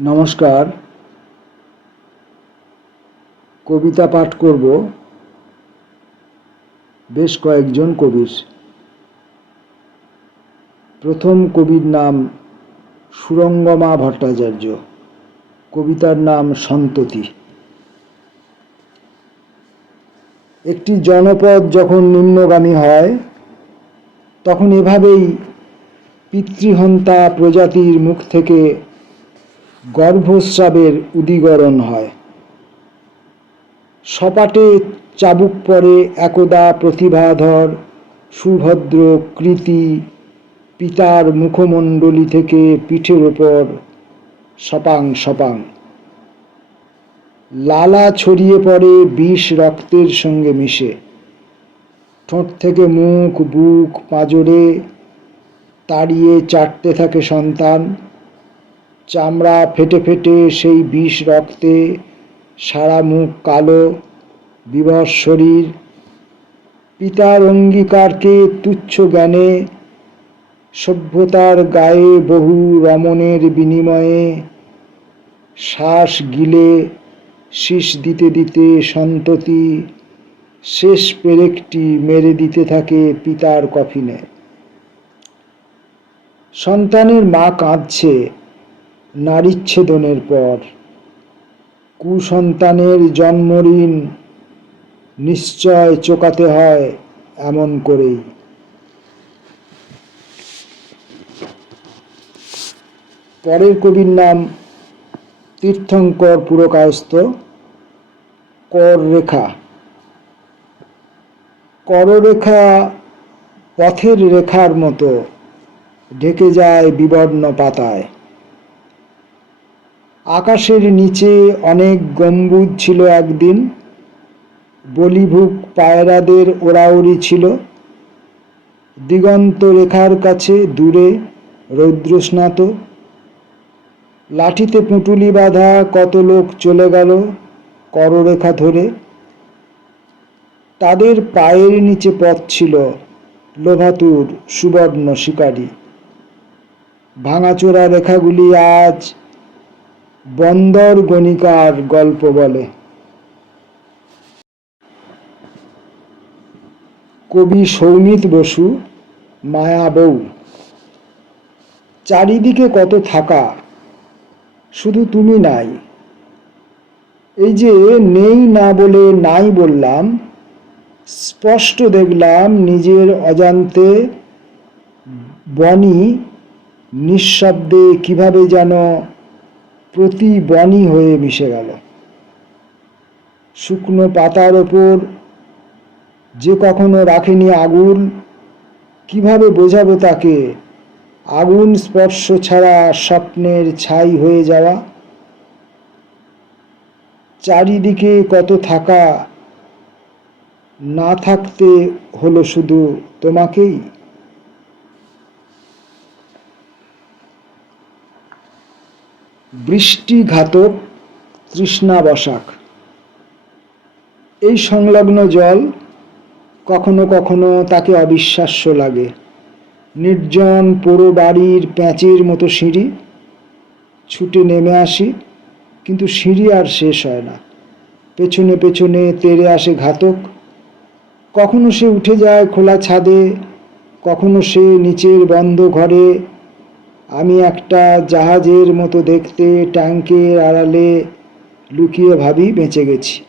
নমস্কার। কবিতা পাঠ করব। বেশ কয়েকজন কবির। প্রথম কবির নাম সুরঙ্গমা ভট্টাচার্য। কবিতার নাম সন্ততি। একটি জনপদ যখন নিম্নগামী হয়, তখন এভাবেই পিতৃহন্তা প্রজাতির মুখ থেকে গর্ভস্রাবের উদিগরণ হয়। সপাটে চাবুক পরে একদা প্রতিভাধর সুভদ্র কৃতি পিতার মুখমণ্ডলী থেকে পিঠের ওপর সপাং সপাং। লালা ছড়িয়ে পড়ে বিষ রক্তের সঙ্গে মিশে। ঠোঁট থেকে মুখ, বুক, পাঁজরে তাড়িয়ে চাটতে থাকে সন্তান। চামড়া ফেটে ফেটে সেই বিষ রক্তে সারা মুখ কালো, বিবশ শরীর। পিতার অঙ্গীকারকে তুচ্ছ জ্ঞানে, সভ্যতার গায়ে বহু রমণের বিনিময়ে শ্বাস গিলে শীষ দিতে দিতে সন্ততি শেষ পেরেকটি মেরে দিতে থাকে পিতার কফিনে। সন্তানের মা কাঁদছে নারীচ্ছেদনের পর, কুসন্তানের জন্মঋণ নিশ্চয় চোকাতে হয় এমন করেই। পরের কবির নাম তীর্থঙ্কর পুরকায়স্থ কর রেখা কররেখা পথের রেখার মতো ঢেকে যায় বিবর্ণ পাতায়। আকাশের নিচে অনেক গম্বুজ ছিল একদিন। বলিভুক পায়রাদের ওড়াউড়ি ছিল। দিগন্ত রেখার কাছে দূরে রৌদ্রস্নাত লাঠিতে পুঁটুলি বাঁধা কত লোক চলে গেল কররেখা ধরে। তাদের পায়ের নিচে পথ ছিল লোভাতুর সুবর্ণ শিকারী। ভাঙাচোরা রেখাগুলি আজ বন্দর গণিকার গল্প বলে। কবি সৌমিত বসু, মায়া বউ। চারিদিকে কত থাকা, শুধু তুমি নাই। এই যে নেই না বলে নাই বললাম, স্পষ্ট দেখলাম নিজের অজান্তে বনি নিঃশব্দে কীভাবে যেন প্রতি বনি হয়ে মিশে গেল। শুকনো পাতার ওপর যে কখনো রাখেনি আগুন, কীভাবে বোঝাবো তাকে? আগুন স্পর্শ ছাড়া স্বপ্নের ছাই হয়ে যাওয়া? চারিদিকে কত থাকা? না থাকতে হলো শুধু তোমাকেই? বৃষ্টিঘাতক তৃষ্ণা বসাক এই সংলগ্ন জল কখনো কখনো তাকে অবিশ্বাস্য লাগে। নির্জন পোড়ো বাড়ির প্যাঁচের মতো সিঁড়ি। ছুটে নেমে আসি, কিন্তু সিঁড়ি আর শেষ হয় না। পেছনে পেছনে তেড়ে আসে ঘাতক। কখনো সে উঠে যায় খোলা ছাদে, কখনো সে নিচের বন্ধ ঘরে আমি একটা জাহাজের মতো দেখতে ট্যাঙ্কের আড়ালে লুকিয়ে ভাবি বেঁচে গেছি।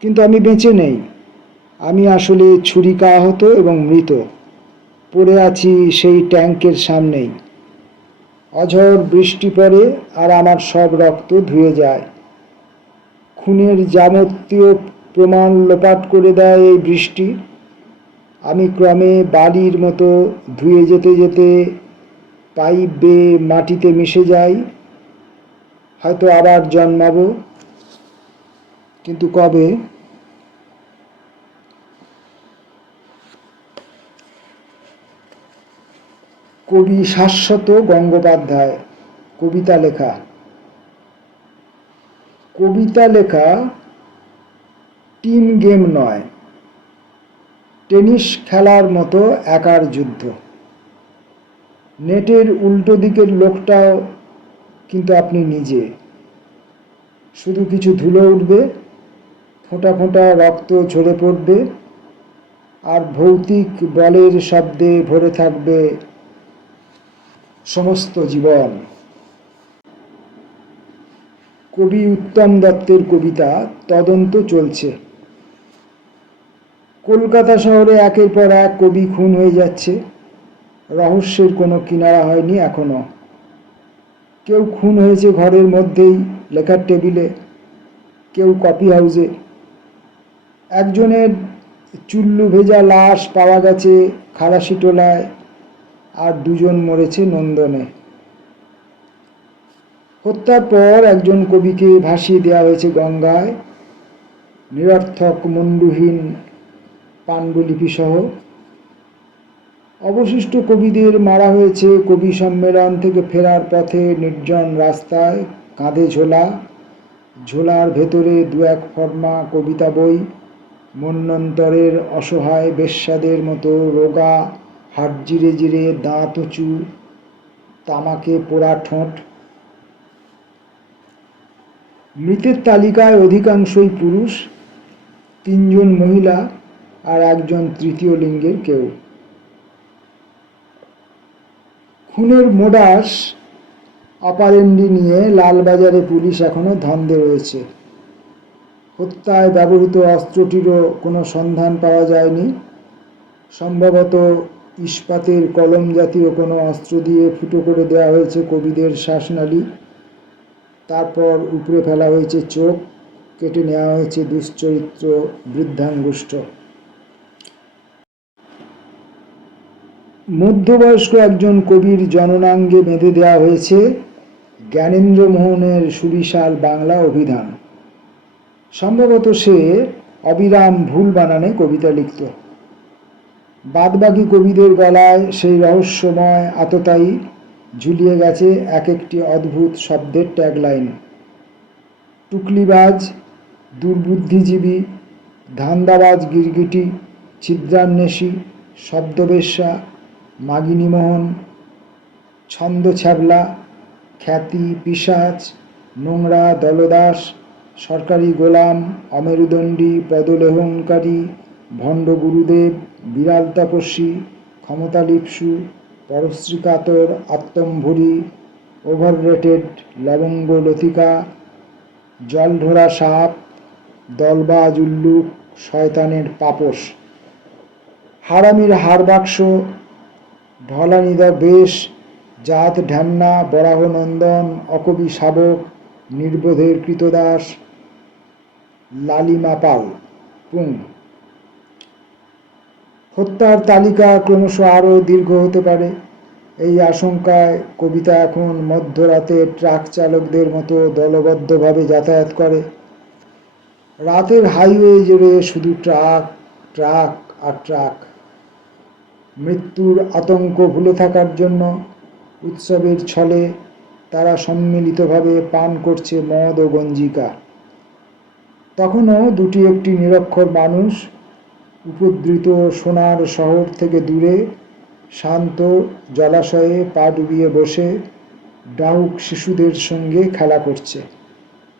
কিন্তু আমি বেঁচে নেই। আমি আসলে ছুরিকা আহত এবং মৃত। পড়ে আছি সেই ট্যাঙ্কের সামনেই। অঝড় বৃষ্টি পড়ে আর আমার সব রক্ত ধুয়ে যায়। খুনের যাবতীয় প্রমাণ লোপাট করে দেয় এই বৃষ্টি। আমি ক্রমে বালির মতো ধুয়ে যেতে যেতে পাইপ বেয়ে মাটিতে মিশে যাই, হয়তো আবার জন্মাব। কিন্তু কবে? কবি শাশ্বত গঙ্গোপাধ্যায়, কবিতা লেখা। কবিতা লেখা টিম গেম নয়, টেনিস খেলার মতো একার যুদ্ধ। নেটের উল্টো দিকের লোকটাও কিন্তু আপনি নিজে। শুধু কিছু ধুলো উঠবে, ফোঁটা ফোঁটা রক্ত ঝরে পড়বে, আর ভৌতিক বলের শব্দে ভরে থাকবে সমস্ত জীবন। কবি উত্তম দত্তের কবিতা তদন্ত চলছে। কলকাতা শহরে একের পর এক কবি খুন হয়ে যাচ্ছে। রহস্যের কোনো কিনারা হয়নি এখনও। কেউ খুন হয়েছে ঘরের মধ্যেই, লেখার টেবিলে, কেউ কপি হাউসে। একজনের চুল্লু ভেজা লাশ পাওয়া গেছে খালাসিটোলায় আর দুজন মরেছে নন্দনে। হত্যার পর একজন কবিকে ভাসিয়ে দেওয়া হয়েছে গঙ্গায়। নিরর্থক মুন্ডুহীন পাণ্ডুলিপি সহ অবশিষ্ট কবিদের মারা হয়েছে কবি সম্মেলন থেকে ফেরার পথে নির্জন রাস্তায় কাঁধে ঝোলা। ঝোলার ভেতরে দু এক ফর্মা কবিতা বই, মন্যন্তরের অসহায় বেশ্যাদের মতো রোগা, হাট জিরে জিরে দাঁত উঁচু, তামাকে পোড়া ঠোঁট। মৃতের তালিকায় অধিকাংশই পুরুষ, তিনজন মহিলা আর একজন তৃতীয় লিঙ্গের কেউ। খুনের মোডাস অপারেন্ডি নিয়ে লালবাজারে পুলিশ এখনও ধান্দে রয়েছে। হত্যায় ব্যবহৃত অস্ত্রটিরও কোনো সন্ধান পাওয়া যায়নি। সম্ভবত ইস্পাতের কলম জাতীয় কোনো অস্ত্র দিয়ে ফুটো করে দেওয়া হয়েছে কবিদের শ্বাসনালী। তারপর উপরে ফেলা হয়েছে চোখ, কেটে নেওয়া হয়েছে দুশ্চরিত্র বৃদ্ধাঙ্গুষ্ঠ। মধ্যবয়স্ক একজন কবির জননাঙ্গে বেঁধে দেওয়া হয়েছে জ্ঞানেন্দ্র মোহনের সুবিশাল বাংলা অভিধান। সম্ভবত সে অবিরাম ভুল বানানে কবিতা লিখত। বাদবাকি কবিদের গলায় সেই রহস্যময় আততায়ী ঝুলিয়ে গেছে এক একটি অদ্ভুত শব্দের ট্যাগলাইন টুকলিবাজ, দুর্বুদ্ধিজীবী, ধান্দাবাজ গিরগিটি, ছিদ্রান্বেষী, শব্দবেশ্যা মাগিনীমোহন ছন্দ ছ্যাবলা, খ্যাতি পিসাচ নোংরা দলদাস, সরকারি গোলাম, অমেরুদণ্ডী পদলেহনকারী ভণ্ড গুরুদেব, বিড়াল তপস্বী ক্ষমতালিপসু পরশ্রীকাতর, আত্মম্ভুরি ওভার রেটেড লবঙ্গ লতিকা, জলঢোরা সাপ, দলবাজ উল্লুক, শয়তানের পাপস হারামির হাড়বাক্স ঢলানিদা বেশ, জাত ঢ্যামনা বরাহ নন্দন অকবি শাবক, নির্বোধের কৃতদাস, লালিমা পাল, পুং। হত্যার তালিকা ক্রমশ আরও দীর্ঘ হতে পারে। এই আশঙ্কায় কবিতা এখন মধ্যরাতে ট্রাক চালকদের মতো দলবদ্ধভাবে যাতায়াত করে। রাতের হাইওয়ে জুড়ে শুধু ট্রাক ট্রাক আর ট্রাক। মৃত্যুর আতঙ্ক ভুলে থাকার জন্য উৎসবের ছলে তারা সম্মিলিতভাবে পান করছে মদ ও গঞ্জিকা। তখনও দুটি একটি নিরক্ষর মানুষ উপদ্রিত সোনার শহর থেকে দূরে শান্ত জলাশয়ে পা ডুবিয়ে বসে ডাউক শিশুদের সঙ্গে খেলা করছে।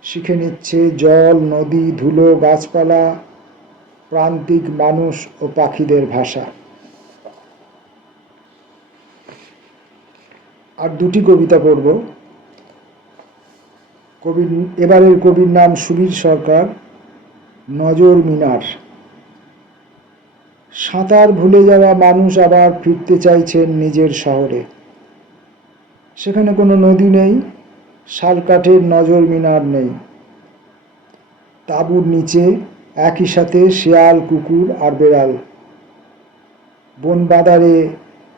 শিখে নিচ্ছে জল, নদী, ধুলো, গাছপালা, প্রান্তিক মানুষ ও পাখিদের ভাষা। আর দুটি কবিতা পড়ব। কবির এবারের কবির নাম সুবীর সরকার, নজর মিনার। সাঁতার ভুলে যাওয়া মানুষ আবার ফিরতে চাইছেন নিজের শহরে। সেখানে কোনো নদী নেই শালকাঠের নজর মিনার নেই। তাঁবুর নিচে একই সাথে শেয়াল, কুকুর আর বেড়াল। বন বাদারে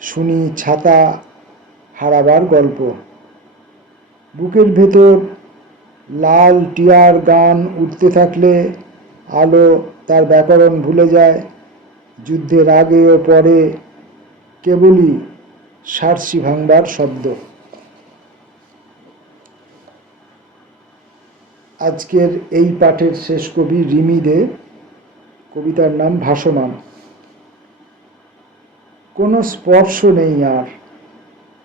শুনি ছাতা হারাবার গল্প। বুকের ভেতর লাল টিয়ার গান উঠতে থাকলে আলো তার ব্যাকরণ ভুলে যায়। যুদ্ধের আগে ও পরে কেবলই সারসি ভাঙবার শব্দ। আজকের এই পাঠের শেষ কবি রিমি দে। কবিতার নাম ভাসমান। কোনো স্পর্শ নেই আর।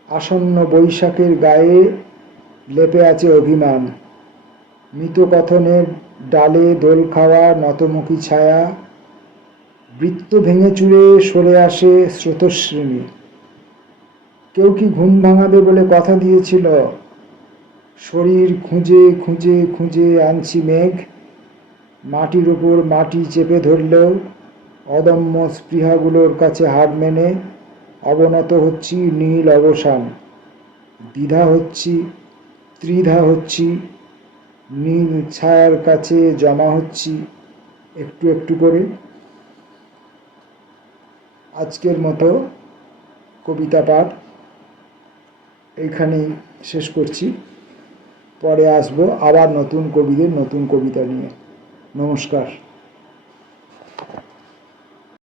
আসন্ন বৈশাখের গায়ে লেপে আছে অভিমান। মৃতকথনের ডালে দোল খাওয়া, নতমুখী ছায়া, বৃত্ত ভেঙে চুড়ে সরে আসে স্রোতশ্রেণী কেউ কি ঘুম ভাঙাবে বলে কথা দিয়েছিল? শরীর খুঁজে খুঁজে খুঁজে আনছি মেঘ। মাটির ওপর মাটি চেপে ধরলেও অদম্য স্পৃহাগুলোর কাছে হার মেনে অবনত হচ্ছি নীল অবসান। দ্বিধা হচ্ছি, ত্রিধা হচ্ছি, নীল ছায়ার কাছে জমা হচ্ছি একটু একটু করে। আজকের মতো কবিতা পাঠ এইখানেই শেষ করছি। পরে আসব আবার নতুন কবিদের নতুন কবিতা নিয়ে। নমস্কার।